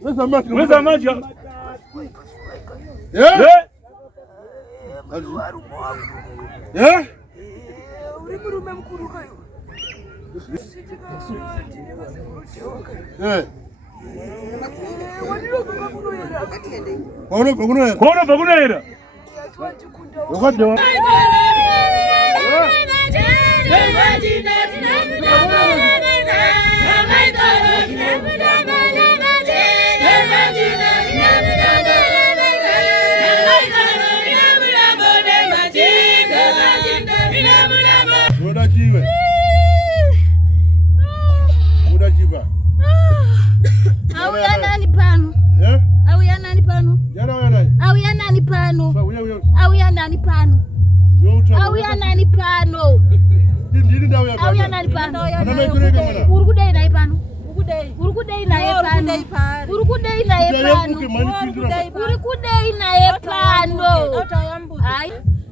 Weza maji. Ulimurume mkuru kayo. Kono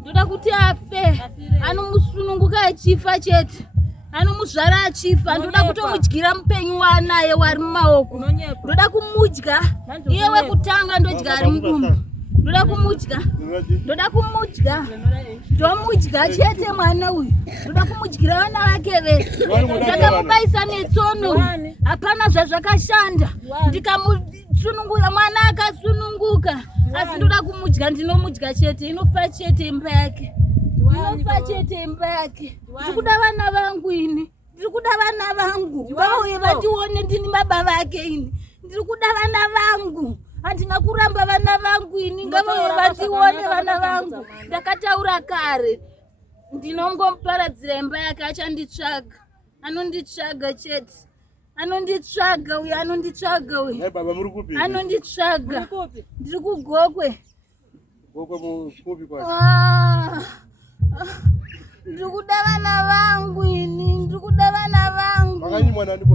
ndoda kuti afe anomusununguka achifa chete anomuzvara achifa ndoda kutomudyira mupenyu wanaye wari mumaoko ndoda kumudya iye wekutanga ndodya ari mudumbu ndoda kumudya ndomudya chete mwana uyu ndoda kumudyira vana vake vese ndakamubaisa netsono hapana zvazvakashanda ndikamusununguka mwana akasununguka asi ndoda kumudya ndinomudya chete inofa chete imba yake ndikuda vana vangu ini ndikuda vana vangu vauye vatione ndini baba vake ini ndikuda vana vangu handina kuramba vana vangu ini ngavauye vatione vana vangu ndakataura kare ndinongomuparadzira imba yake achanditsvaga anonditsvaga chete anonditsvaga uyu anonditsvaga ndiri kugokwe ndikuda vana vangu ini ndikuda vana vangu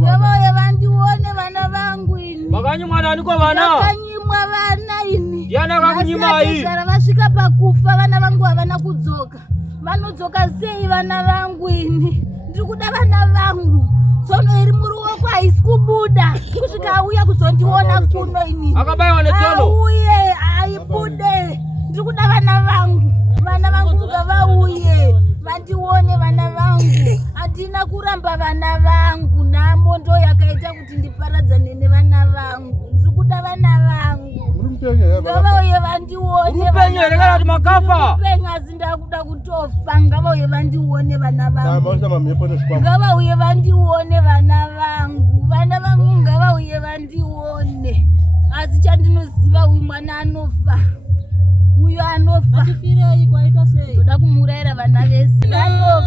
ngavauye vandione vana vangu ini makanyimwa vana ini asiyatezara vasvika pakufa vana vangu havana kudzoka vanodzoka sei vana vangu ini ndikuda vana vangu tsono iri muruoko haisi kubuda kusvika auya kuzondiona kuno ini auye aibude ndikuda vana vangu ngavauye vandione vana vangu handina kuramba vana vangu nhamo ndo yakaita kuti ndiparadzane nevana vangu ndikuda vana vangu ngavauye vandione asi ndakuda kutofa ngavauye vandione vana vangu ngavauye vandione vana vangu ngavauye vandione asi chandinoziva uyu mwana anofa uyu anofa ndoda kumurayira vana vese anofa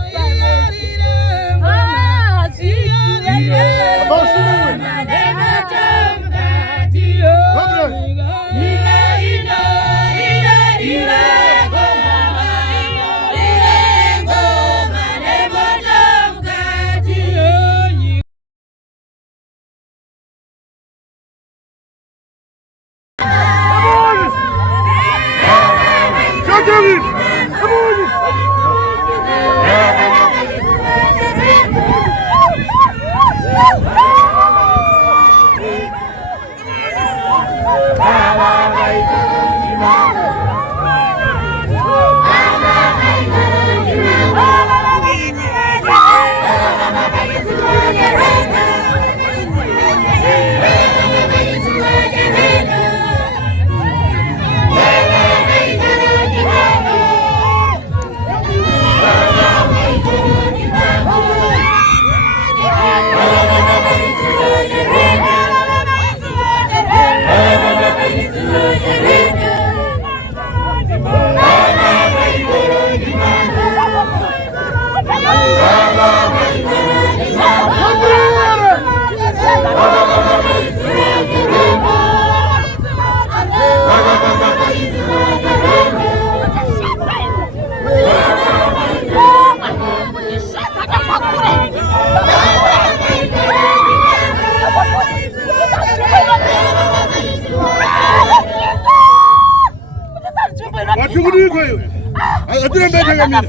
Atuna mbele ngamira.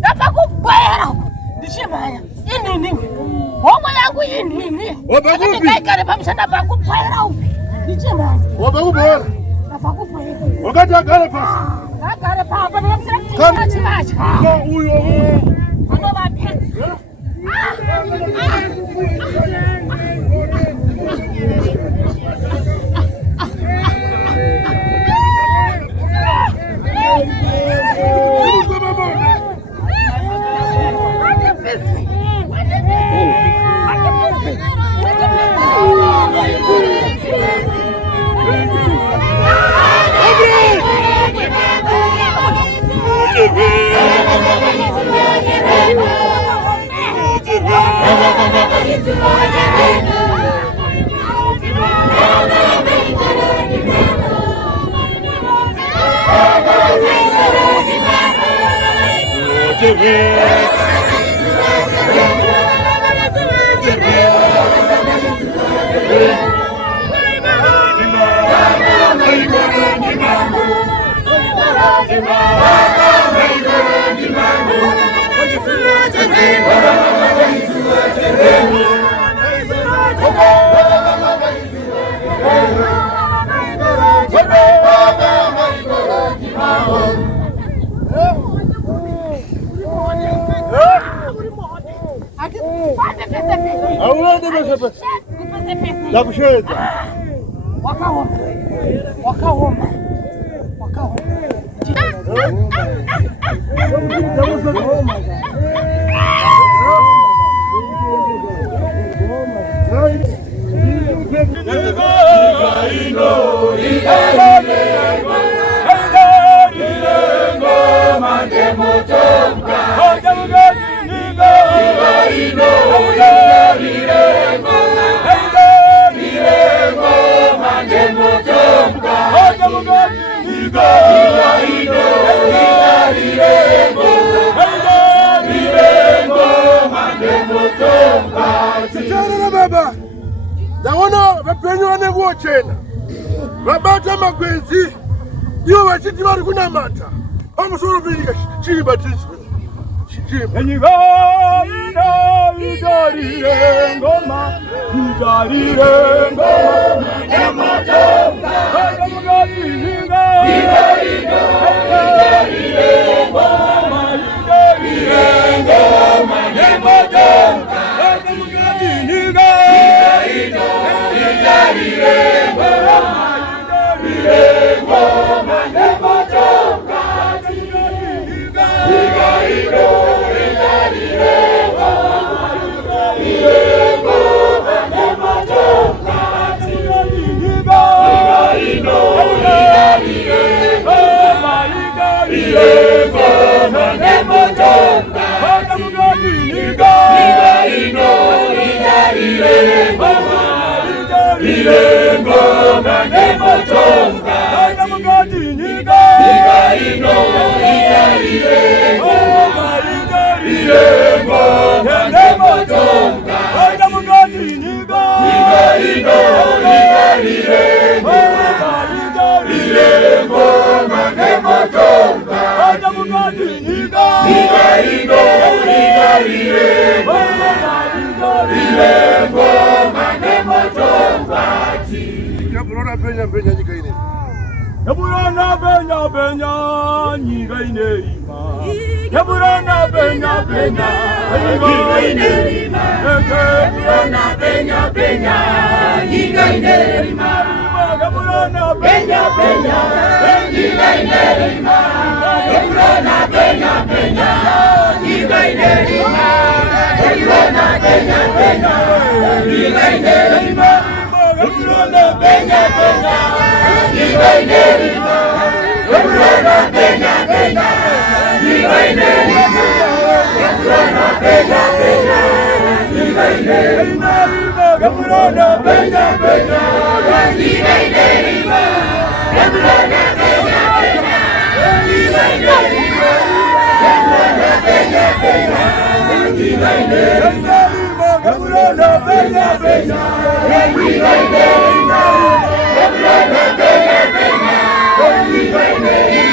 Napakubwera. Ndichimanya. Ini. Womwe yangu ini. Wabakupi. Kaikare pamshana pakubwera upi. Ndichimanya. Wabakubwera. Napakubwera. Wakati akale pasi. Akale papa ndamsira chimachi. Ko uyo. Ano baphethe. Nakusheza. Wakaomba. Baba, naona vapenyu vanevuo chena vabata makwenzi ivo vachiti vari kunamata pamusoro penyika chiri batiswe enyika itarire ngoma Yaburana benya nyika ineima. Yaburana benya nyika ineima. Yaburana benya nyika ineima. Yaburana benya nyika ineima. Yaburana benya nyika ineima. Yaburana benya nyika ineima. Yaburana benya nyika ineima. Yaburana benya nyika ineima. Yaburana benya nyika ineima. Yaburana benya nyika ineima. Yaburana benya nyika ineima. Yaburana benya nyika ineima. Yaburana benya nyika ineima. Yaburana benya nyika ineima.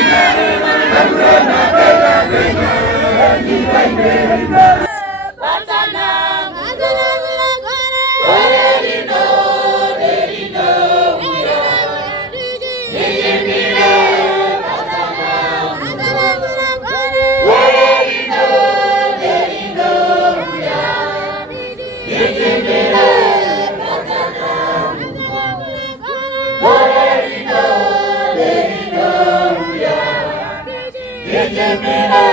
Ijimile